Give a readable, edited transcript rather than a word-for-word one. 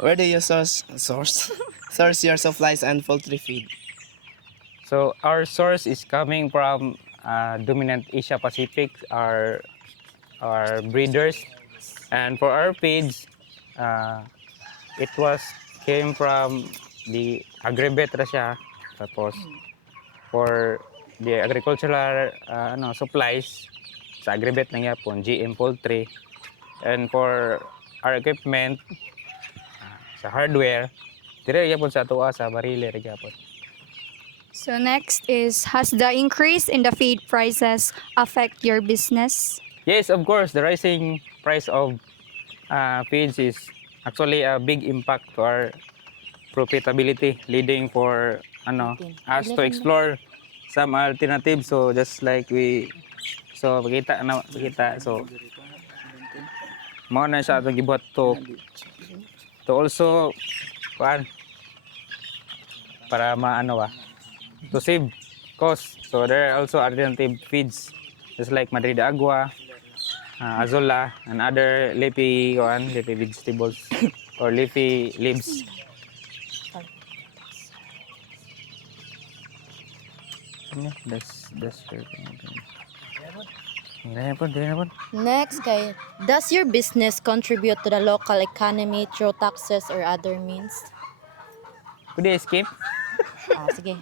Where do you source source your supplies and poultry feed? So our source is coming from dominant Asia Pacific, our breeders, and for our page, it was came from the agribet ra siya. Tapos for the agricultural supplies sa agribet na yapon, GM Poultry, and for our equipment sa hardware, dire yapon sa tuwa sa Barile ra gyapon. So next is, has the increase in the feed prices affect your business? Yes, of course, the rising price of feeds is actually a big impact to our profitability, leading for us to explore some alternatives. So just like pakita so mao na siya atong gibot to also kuan para to save cost. So there are also alternative feeds just like Madrid Agua, Azola, and other leafy vegetables or leafy leaves. That's Next, kay, does your business contribute to the local economy through taxes or other means? Could you escape? Sige.